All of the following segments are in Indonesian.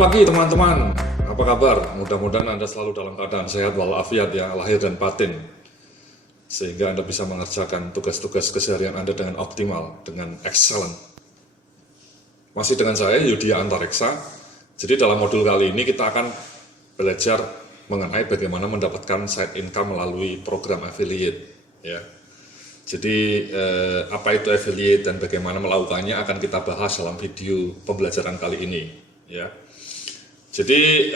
Selamat pagi teman-teman, apa kabar? Mudah-mudahan Anda selalu dalam keadaan sehat walafiat ya, lahir dan batin, sehingga Anda bisa mengerjakan tugas-tugas keseharian Anda dengan optimal, dengan excellent. Masih dengan saya Yudhya Antareksa. Jadi dalam modul kali ini kita akan belajar mengenai bagaimana mendapatkan side income melalui program affiliate ya. Jadi apa itu affiliate dan bagaimana melakukannya akan kita bahas dalam video pembelajaran kali ini ya. Jadi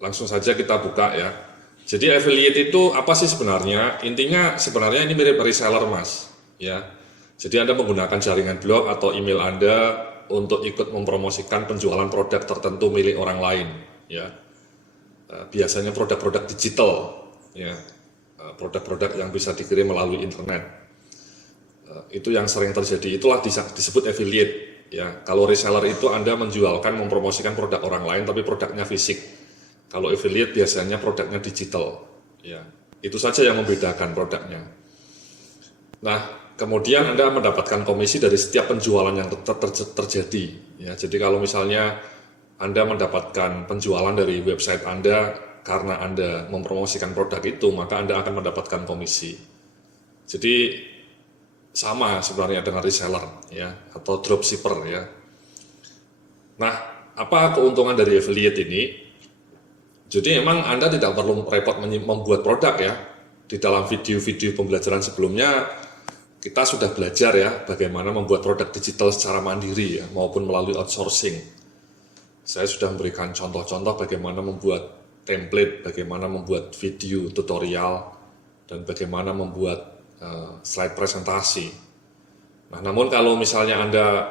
langsung saja kita buka ya. Jadi affiliate itu apa sih sebenarnya? Intinya sebenarnya ini mirip reseller mas ya. Jadi Anda menggunakan jaringan blog atau email Anda untuk ikut mempromosikan penjualan produk tertentu milik orang lain ya. Biasanya produk-produk digital ya. Produk-produk yang bisa dikirim melalui internet. Itu yang sering terjadi, itulah disebut affiliate ya. Kalau reseller itu Anda menjualkan, mempromosikan produk orang lain tapi produknya fisik. Kalau affiliate biasanya produknya digital ya. Itu saja yang membedakan produknya. Nah, kemudian Anda mendapatkan komisi dari setiap penjualan yang terjadi ya. Jadi kalau misalnya Anda mendapatkan penjualan dari website Anda karena Anda mempromosikan produk itu, maka Anda akan mendapatkan komisi. Jadi sama sebenarnya dengan reseller ya, atau dropshipper ya. Nah, apa keuntungan dari affiliate ini? Jadi memang Anda tidak perlu repot membuat produk ya. Di dalam video-video pembelajaran sebelumnya kita sudah belajar ya bagaimana membuat produk digital secara mandiri ya, maupun melalui outsourcing. Saya sudah memberikan contoh-contoh bagaimana membuat template, bagaimana membuat video tutorial, dan bagaimana membuat slide presentasi. Nah, namun kalau misalnya Anda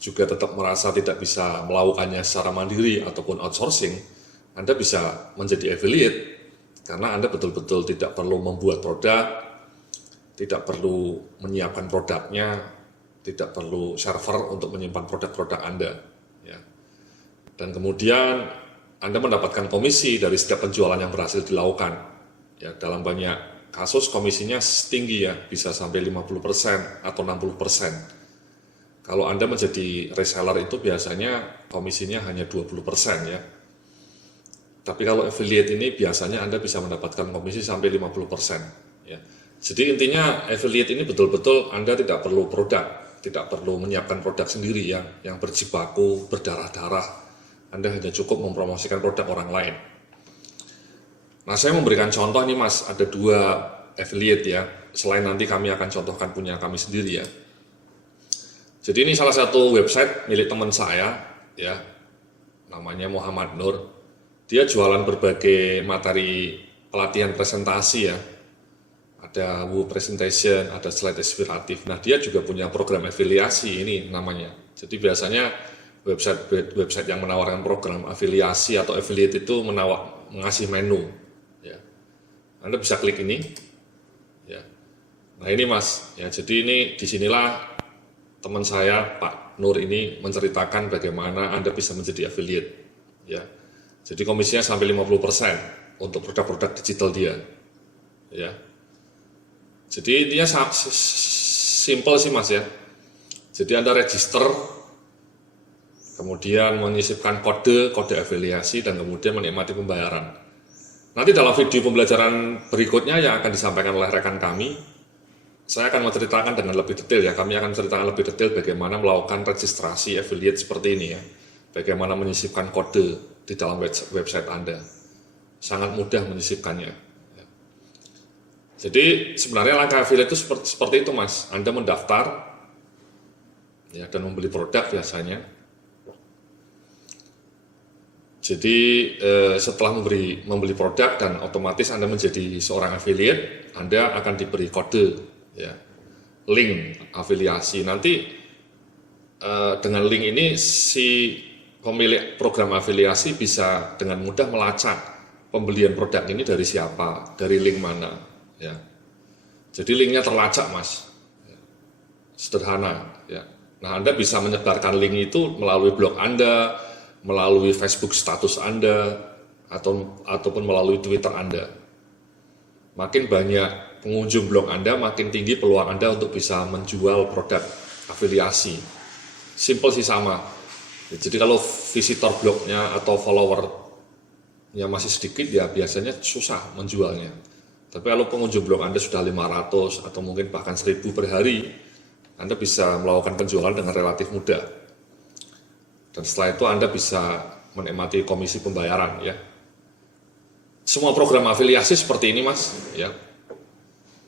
juga tetap merasa tidak bisa melakukannya secara mandiri ataupun outsourcing, Anda bisa menjadi affiliate karena Anda betul-betul tidak perlu membuat produk, tidak perlu menyiapkan produknya, tidak perlu server untuk menyimpan produk-produk Anda. Ya. Dan kemudian Anda mendapatkan komisi dari setiap penjualan yang berhasil dilakukan. Ya, dalam banyak kasus komisinya tinggi ya, bisa sampai 50% atau 60%. Kalau Anda menjadi reseller itu biasanya komisinya hanya 20% ya. Tapi kalau affiliate ini biasanya Anda bisa mendapatkan komisi sampai 50% ya. Jadi intinya affiliate ini betul-betul Anda tidak perlu produk, tidak perlu menyiapkan produk sendiri yang berjibaku, berdarah-darah. Anda hanya cukup mempromosikan produk orang lain. Nah, saya memberikan contoh nih mas, ada 2 affiliate ya, selain nanti kami akan contohkan punya kami sendiri ya. Jadi ini salah satu website milik teman saya ya, namanya Muhammad Nur. Dia jualan berbagai materi pelatihan presentasi ya, ada Wu Presentation, ada slide inspiratif. Nah, dia juga punya program afiliasi ini namanya. Jadi biasanya website yang menawarkan program afiliasi atau affiliate itu mengasih menu ya. Anda bisa klik ini ya. Nah ini mas ya, jadi ini disinilah teman saya Pak Nur ini menceritakan bagaimana Anda bisa menjadi affiliate ya. Jadi komisinya sampai 50% untuk produk-produk digital dia ya. Jadi intinya simple sih mas ya. Jadi Anda register, kemudian menyisipkan kode afiliasi, dan kemudian menikmati pembayaran. Nanti dalam video pembelajaran berikutnya yang akan disampaikan oleh rekan kami, saya akan menceritakan dengan lebih detail ya. Kami akan menceritakan lebih detail bagaimana melakukan registrasi affiliate seperti ini ya. Bagaimana menyisipkan kode di dalam website Anda. Sangat mudah menyisipkannya. Jadi sebenarnya langkah affiliate itu seperti itu mas. Anda mendaftar ya, dan membeli produk biasanya. Jadi setelah membeli produk dan otomatis Anda menjadi seorang affiliate, Anda akan diberi kode, ya, link afiliasi. Nanti dengan link ini si pemilik program afiliasi bisa dengan mudah melacak pembelian produk ini dari siapa, dari link mana. Ya. Jadi linknya terlacak mas, sederhana. Ya. Nah Anda bisa menyebarkan link itu melalui blog Anda, melalui Facebook status Anda, ataupun melalui Twitter Anda. Makin banyak pengunjung blog Anda, makin tinggi peluang Anda untuk bisa menjual produk afiliasi. Simple sih sama. Jadi kalau visitor blognya atau followernya masih sedikit, ya biasanya susah menjualnya. Tapi kalau pengunjung blog Anda sudah 500 atau mungkin bahkan 1000 per hari, Anda bisa melakukan penjualan dengan relatif mudah. Dan setelah itu Anda bisa menikmati komisi pembayaran ya. Semua program afiliasi seperti ini Mas ya.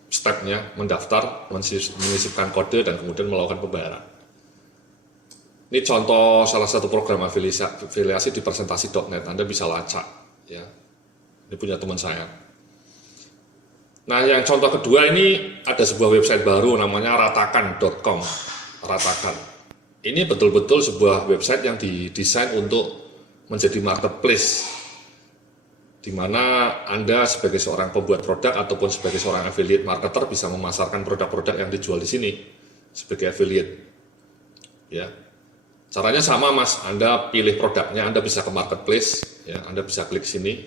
Stepnya mendaftar, menyisipkan kode dan kemudian melakukan pembayaran. Ini contoh salah satu program afiliasi di presentasi.net. Anda bisa lacak ya. Ini punya teman saya. Nah, yang contoh kedua ini ada sebuah website baru namanya ratakan.com. Ratakan. Ini betul-betul sebuah website yang didesain untuk menjadi marketplace, di mana Anda sebagai seorang pembuat produk ataupun sebagai seorang affiliate marketer bisa memasarkan produk-produk yang dijual di sini sebagai affiliate. Ya. Caranya sama Mas, Anda pilih produknya, Anda bisa ke marketplace, ya, Anda bisa klik sini,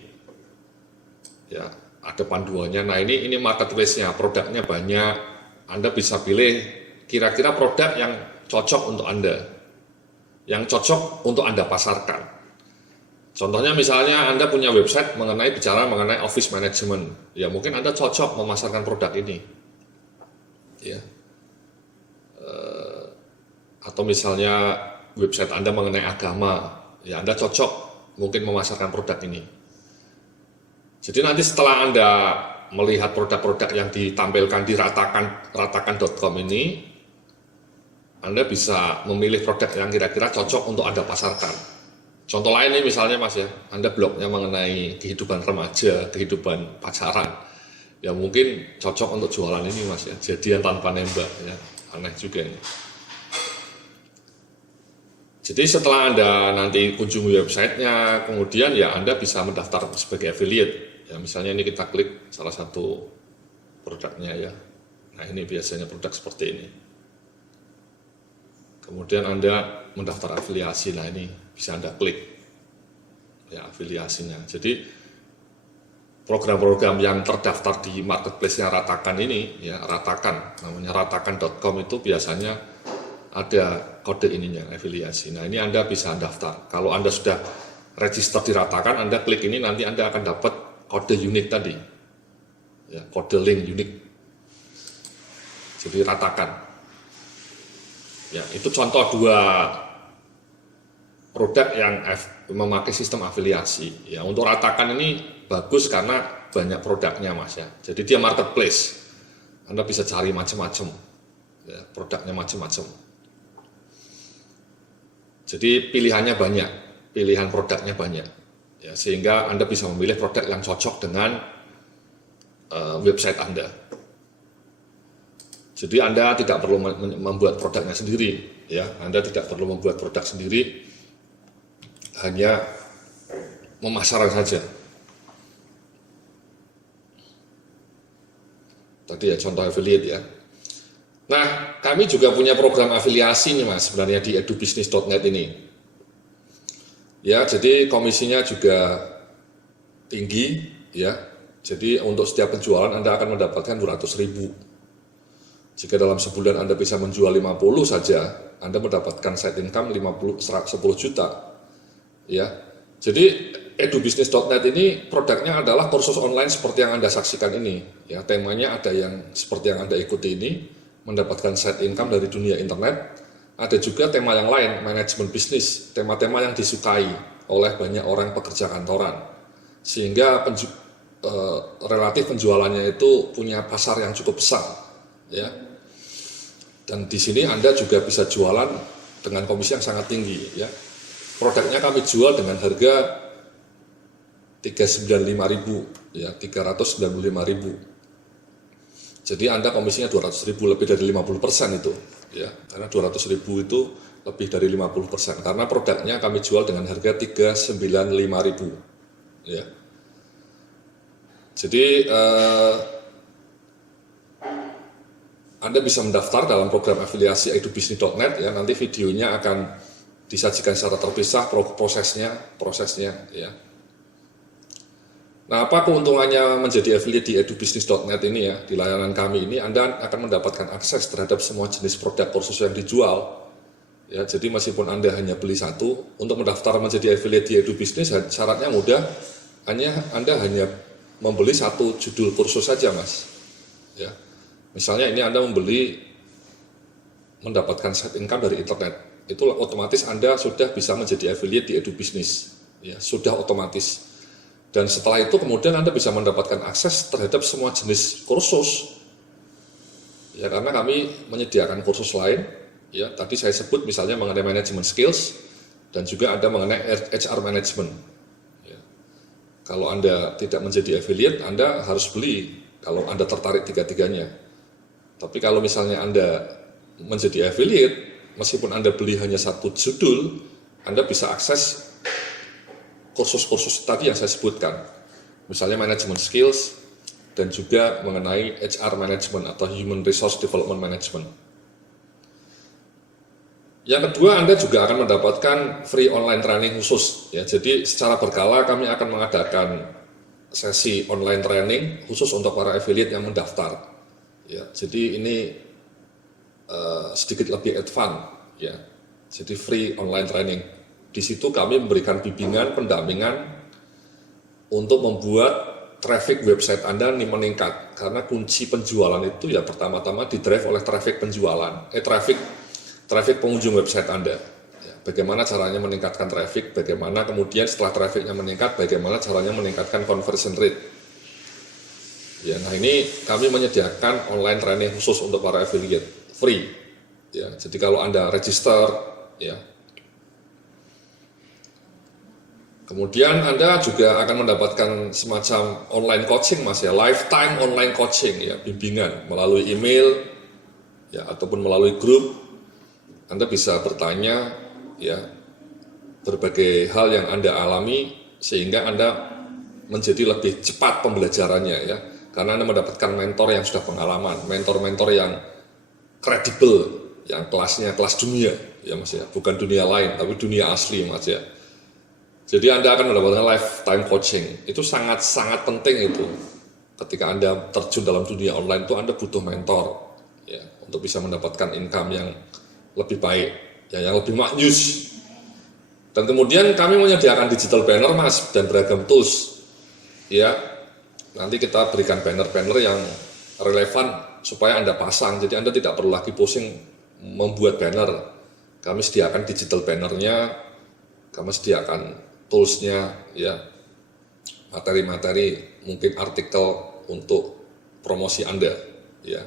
ya, ada panduannya. Nah ini marketplace-nya, produknya banyak, Anda bisa pilih kira-kira produk yang cocok untuk Anda, yang cocok untuk Anda pasarkan. Contohnya misalnya Anda punya website bicara mengenai office management, ya mungkin Anda cocok memasarkan produk ini, ya. Atau misalnya website Anda mengenai agama, ya Anda cocok mungkin memasarkan produk ini. Jadi nanti setelah Anda melihat produk-produk yang ditampilkan di ratakan.com ini, Anda bisa memilih produk yang kira-kira cocok untuk Anda pasarkan. Contoh lain nih misalnya Mas ya, Anda blognya mengenai kehidupan remaja, kehidupan pacaran, ya mungkin cocok untuk jualan ini Mas ya, jadian tanpa nembak ya, aneh juga ini. Jadi setelah Anda nanti kunjungi websitenya, kemudian ya Anda bisa mendaftar sebagai affiliate. Ya misalnya ini kita klik salah satu produknya ya. Nah ini biasanya produk seperti ini. Kemudian Anda mendaftar afiliasi. Nah ini bisa Anda klik ya afiliasinya. Jadi program-program yang terdaftar di marketplace-nya Ratakan ini ya, Ratakan namanya ratakan.com itu biasanya ada kode ininya, afiliasi. Nah ini Anda bisa daftar. Kalau Anda sudah register di Ratakan, Anda klik ini, nanti Anda akan dapat kode unik tadi. Ya, kode link unik. Jadi Ratakan. Ya, itu contoh dua produk yang memakai sistem afiliasi. Ya, untuk Ratakan ini bagus karena banyak produknya Mas ya. Jadi dia marketplace. Anda bisa cari macam-macam. Ya, produknya macam-macam. Jadi pilihannya banyak, pilihan produknya banyak, ya, sehingga Anda bisa memilih produk yang cocok dengan website Anda. Jadi Anda tidak perlu membuat produknya sendiri, ya, Anda tidak perlu membuat produk sendiri, hanya memasarkan saja. Tadi ya contoh affiliate ya. Nah, kami juga punya program afiliasi nih Mas, sebenarnya di edubisnis.net ini. Ya, jadi komisinya juga tinggi, ya. Jadi untuk setiap penjualan Anda akan mendapatkan 200.000. Jika dalam sebulan Anda bisa menjual 50 saja, Anda mendapatkan side income 10 juta. Ya. Jadi edubisnis.net ini produknya adalah kursus online seperti yang Anda saksikan ini. Ya, temanya ada yang seperti yang Anda ikuti ini, mendapatkan side income dari dunia internet. Ada juga tema yang lain, manajemen bisnis, tema-tema yang disukai oleh banyak orang pekerja kantoran, sehingga relatif penjualannya itu punya pasar yang cukup besar, ya. Dan di sini Anda juga bisa jualan dengan komisi yang sangat tinggi, ya. Produknya kami jual dengan harga 395.000, ya, 395.000. Jadi Anda komisinya 200.000, lebih dari 50% itu, ya, karena 200.000 itu lebih dari 50%, karena produknya kami jual dengan harga 395.000, ya. Jadi Anda bisa mendaftar dalam program afiliasi edubisnis.net ya, nanti videonya akan disajikan secara terpisah prosesnya, ya. Nah, apa keuntungannya menjadi affiliate di edubisnis.net ini ya, di layanan kami ini Anda akan mendapatkan akses terhadap semua jenis produk kursus yang dijual, Ya, jadi meskipun Anda hanya beli satu, untuk mendaftar menjadi affiliate di EduBusiness syaratnya mudah, Anda hanya membeli satu judul kursus saja, Mas. Ya. Misalnya ini Anda mendapatkan side income dari internet, itu otomatis Anda sudah bisa menjadi affiliate di EduBusiness. Ya, sudah otomatis. Dan setelah itu kemudian Anda bisa mendapatkan akses terhadap semua jenis kursus. Ya, karena kami menyediakan kursus lain. Ya, tadi saya sebut misalnya mengenai manajemen skills dan juga ada mengenai HR management. Ya. Kalau Anda tidak menjadi affiliate, Anda harus beli kalau Anda tertarik tiga-tiganya. Tapi kalau misalnya Anda menjadi affiliate, meskipun Anda beli hanya satu judul, Anda bisa akses kursus-kursus tadi yang saya sebutkan. Misalnya manajemen skills dan juga mengenai HR management atau human resource development management. Yang kedua, Anda juga akan mendapatkan free online training khusus. Ya, jadi secara berkala kami akan mengadakan sesi online training khusus untuk para affiliate yang mendaftar. Ya, jadi ini sedikit lebih advance. Ya, jadi free online training. Di situ kami memberikan bimbingan, pendampingan untuk membuat traffic website Anda ini meningkat. Karena kunci penjualan itu ya pertama-tama didrive oleh traffic penjualan, traffic pengunjung website Anda. Ya, bagaimana caranya meningkatkan traffic, bagaimana kemudian setelah trafficnya meningkat, bagaimana caranya meningkatkan conversion rate. Ya, nah ini kami menyediakan online training khusus untuk para affiliate, free. Ya, jadi kalau Anda register, ya. Kemudian Anda juga akan mendapatkan semacam online coaching, Mas, ya, lifetime online coaching, ya, bimbingan melalui email, ya, ataupun melalui grup. Anda bisa bertanya, ya, berbagai hal yang Anda alami sehingga Anda menjadi lebih cepat pembelajarannya, ya, karena Anda mendapatkan mentor yang sudah pengalaman, mentor-mentor yang kredibel, yang kelasnya kelas dunia, ya, Mas, ya, bukan dunia lain tapi dunia asli, Mas, ya. Jadi Anda akan mendapatkan lifetime coaching. Itu sangat-sangat penting itu. Ketika Anda terjun dalam dunia online itu Anda butuh mentor, ya, untuk bisa mendapatkan income yang lebih baik, ya, yang lebih maknyus. Dan kemudian kami menyediakan digital banner, Mas, dan beragam tools. Ya, nanti kita berikan banner-banner yang relevan supaya Anda pasang. Jadi Anda tidak perlu lagi pusing membuat banner. Kami sediakan digital bannernya, kami sediakan toolsnya, ya, materi-materi, mungkin artikel untuk promosi Anda, ya,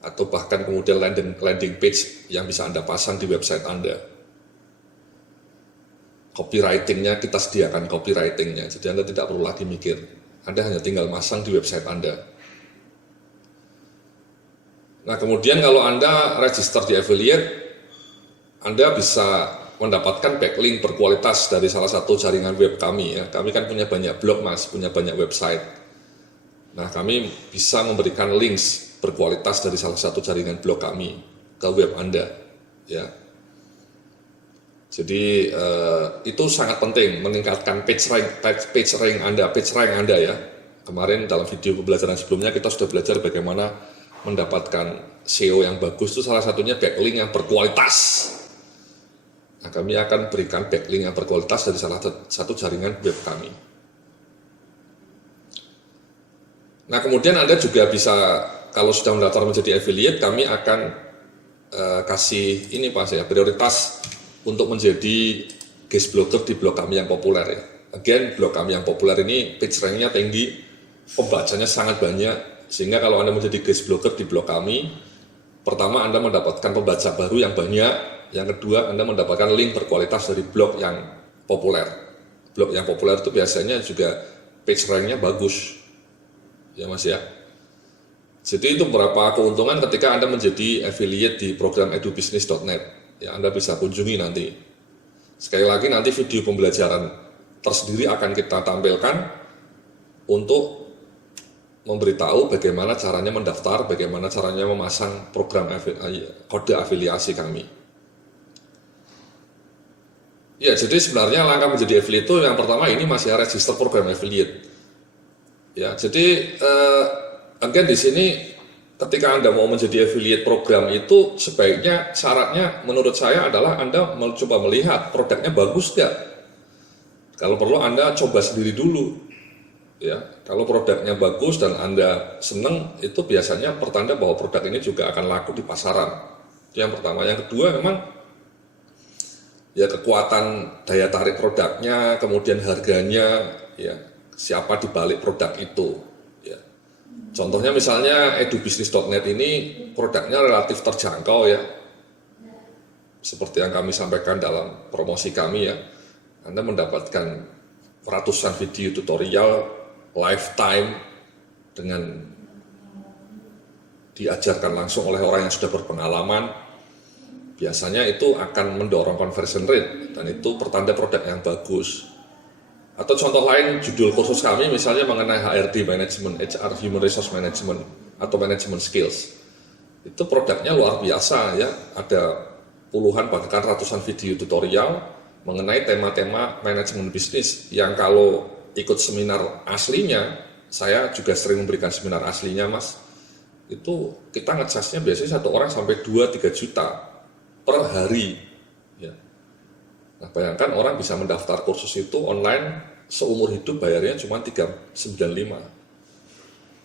atau bahkan kemudian landing page yang bisa Anda pasang di website Anda. Copywriting-nya kita sediakan copywriting-nya, jadi Anda tidak perlu lagi mikir, Anda hanya tinggal masang di website Anda. Nah, kemudian kalau Anda register di affiliate, Anda bisa mendapatkan backlink berkualitas dari salah satu jaringan web kami, ya. Kami kan punya banyak blog, Mas, punya banyak website. Nah, kami bisa memberikan links berkualitas dari salah satu jaringan blog kami ke web Anda, ya. Jadi itu sangat penting meningkatkan page rank Anda, ya. Kemarin dalam video pembelajaran sebelumnya kita sudah belajar bagaimana mendapatkan SEO yang bagus, itu salah satunya backlink yang berkualitas. Nah, kami akan berikan backlink yang berkualitas dari salah satu jaringan web kami. Nah, kemudian Anda juga bisa, kalau sudah mendaftar menjadi affiliate, kami akan kasih ini, Pak, ya, prioritas untuk menjadi guest blogger di blog kami yang populer, ya. Again, blog kami yang populer ini page rank-nya tinggi, pembacanya sangat banyak, sehingga kalau Anda menjadi guest blogger di blog kami, pertama Anda mendapatkan pembaca baru yang banyak. Yang kedua, Anda mendapatkan link berkualitas dari blog yang populer. Blog yang populer itu biasanya juga page rank-nya bagus, ya, Mas, ya. Jadi itu beberapa keuntungan ketika Anda menjadi affiliate di program edubusiness.net. Ya, Anda bisa kunjungi nanti. Sekali lagi nanti video pembelajaran tersendiri akan kita tampilkan untuk memberitahu bagaimana caranya mendaftar, bagaimana caranya memasang program kode afiliasi kami. Ya, jadi sebenarnya langkah menjadi affiliate itu yang pertama ini masih register program affiliate. Ya, jadi di sini ketika Anda mau menjadi affiliate program itu sebaiknya syaratnya menurut saya adalah Anda mencoba melihat produknya bagus nggak. Kalau perlu Anda coba sendiri dulu. Ya, kalau produknya bagus dan Anda senang, itu biasanya pertanda bahwa produk ini juga akan laku di pasaran. Itu yang pertama. Yang kedua memang ya kekuatan daya tarik produknya, kemudian harganya, ya siapa di balik produk itu. Ya. Contohnya misalnya edubisnis.net ini produknya relatif terjangkau ya, seperti yang kami sampaikan dalam promosi kami ya. Anda mendapatkan ratusan video tutorial lifetime dengan diajarkan langsung oleh orang yang sudah berpengalaman. Biasanya itu akan mendorong conversion rate dan itu pertanda produk yang bagus. Atau contoh lain judul kursus kami misalnya mengenai HRD Management, HR Human Resource Management atau Management Skills. Itu produknya luar biasa ya, ada puluhan bahkan ratusan video tutorial mengenai tema-tema manajemen bisnis yang kalau ikut seminar aslinya, saya juga sering memberikan seminar aslinya mas, itu kita ngecasnya biasanya satu orang sampai 2-3 juta per hari ya. Nah bayangkan orang bisa mendaftar kursus itu online seumur hidup bayarnya cuma 395,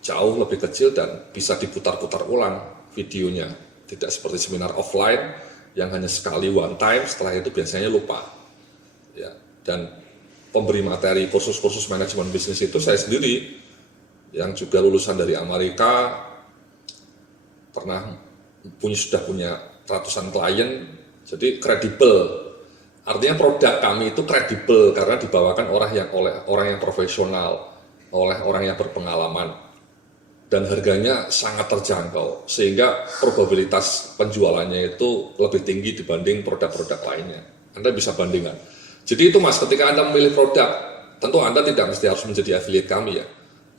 jauh lebih kecil dan bisa diputar-putar ulang videonya, tidak seperti seminar offline yang hanya sekali one time, setelah itu biasanya lupa ya. Dan pemberi materi kursus-kursus manajemen bisnis itu saya sendiri yang juga lulusan dari Amerika, pernah sudah punya ratusan klien, jadi kredibel. Artinya produk kami itu kredibel karena dibawakan oleh orang yang profesional, oleh orang yang berpengalaman, dan harganya sangat terjangkau sehingga probabilitas penjualannya itu lebih tinggi dibanding produk-produk lainnya. Anda bisa bandingkan. Jadi itu mas, ketika Anda memilih produk, tentu Anda tidak mesti harus menjadi affiliate kami ya.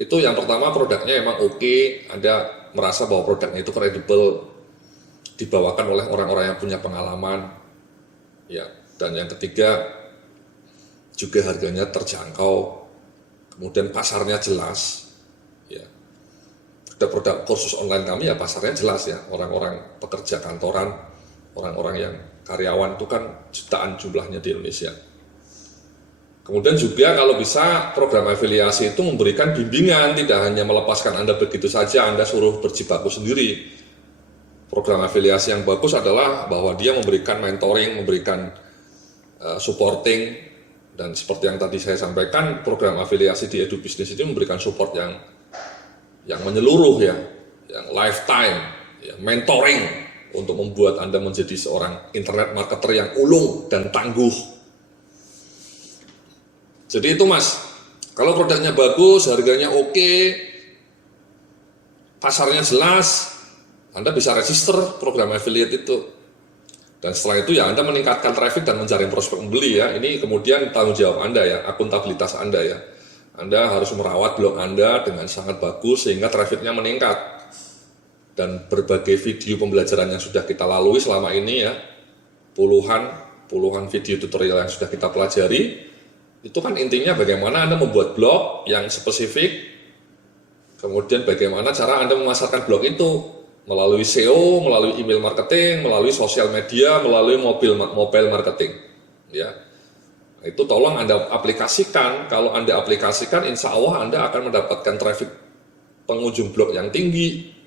Itu yang pertama, produknya emang oke, Anda merasa bahwa produknya itu kredibel, dibawakan oleh orang-orang yang punya pengalaman ya. Dan yang ketiga juga harganya terjangkau, kemudian pasarnya jelas ya. Produk kursus online kami ya pasarnya jelas ya, orang-orang pekerja kantoran, orang-orang yang karyawan itu kan jutaan jumlahnya di Indonesia. Kemudian juga kalau bisa program afiliasi itu memberikan bimbingan, tidak hanya melepaskan Anda begitu saja, Anda suruh berjibaku sendiri. Program afiliasi yang bagus adalah bahwa dia memberikan mentoring, memberikan supporting, dan seperti yang tadi saya sampaikan, program afiliasi di Edu Bisnis ini memberikan support yang menyeluruh ya, yang lifetime, ya, mentoring untuk membuat Anda menjadi seorang internet marketer yang ulung dan tangguh. Jadi itu mas, kalau produknya bagus, harganya oke, pasarnya jelas, Anda bisa register program affiliate itu. Dan setelah itu ya Anda meningkatkan traffic dan mencari prospek pembeli ya. Ini kemudian tanggung jawab Anda ya, akuntabilitas Anda ya. Anda harus merawat blog Anda dengan sangat bagus sehingga trafficnya meningkat. Dan berbagai video pembelajaran yang sudah kita lalui selama ini ya, puluhan video tutorial yang sudah kita pelajari, itu kan intinya bagaimana Anda membuat blog yang spesifik, kemudian bagaimana cara Anda memasarkan blog itu, melalui SEO, melalui email marketing, melalui sosial media, melalui mobile marketing. Ya, itu tolong Anda aplikasikan. Kalau Anda aplikasikan, insya Allah Anda akan mendapatkan traffic pengunjung blog yang tinggi.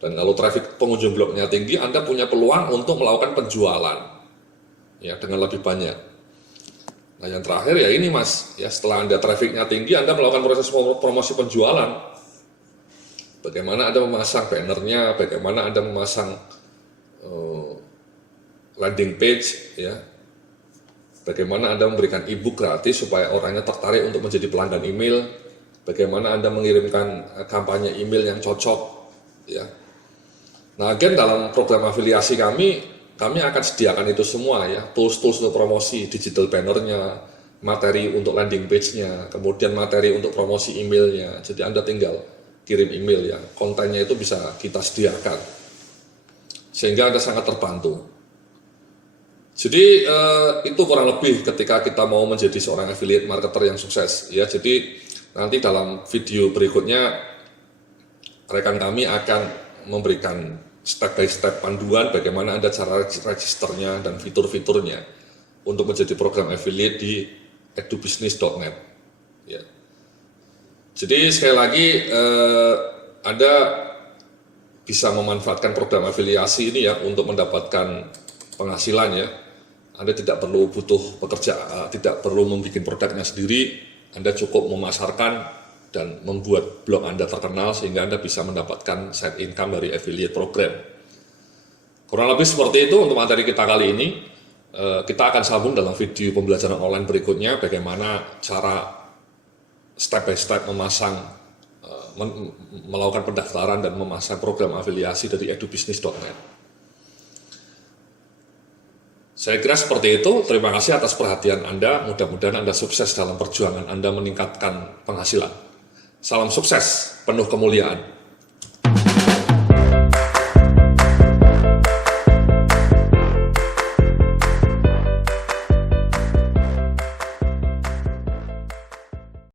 Dan kalau traffic pengunjung blognya tinggi, Anda punya peluang untuk melakukan penjualan, ya dengan lebih banyak. Nah yang terakhir ya ini mas, ya setelah Anda trafficnya tinggi, Anda melakukan proses promosi penjualan. Bagaimana Anda memasang bannernya, bagaimana Anda memasang landing page, ya, bagaimana Anda memberikan e-book gratis supaya orangnya tertarik untuk menjadi pelanggan email, bagaimana Anda mengirimkan kampanye email yang cocok, ya. Nah, again dalam program afiliasi kami akan sediakan itu semua ya, tools-tools untuk promosi, digital bannernya, materi untuk landing page-nya, kemudian materi untuk promosi emailnya. Jadi Anda tinggal kirim email ya, kontennya itu bisa kita sediakan sehingga Anda sangat terbantu. Jadi itu kurang lebih ketika kita mau menjadi seorang affiliate marketer yang sukses ya. Jadi nanti dalam video berikutnya rekan kami akan memberikan step by step panduan bagaimana Anda cara registernya dan fitur-fiturnya untuk menjadi program affiliate di edubisnis.net. Ya. Jadi sekali lagi Anda bisa memanfaatkan program afiliasi ini ya untuk mendapatkan penghasilan ya. Anda tidak perlu butuh pekerja, tidak perlu membuat produknya sendiri. Anda cukup memasarkan dan membuat blog Anda terkenal sehingga Anda bisa mendapatkan side income dari affiliate program. Kurang lebih seperti itu untuk materi kita kali ini. Kita akan sambung dalam video pembelajaran online berikutnya bagaimana cara step by step melakukan pendaftaran dan memasang program afiliasi dari edubisnis.net. Saya kira seperti itu. Terima kasih atas perhatian Anda. Mudah-mudahan Anda sukses dalam perjuangan Anda meningkatkan penghasilan. Salam sukses, penuh kemuliaan.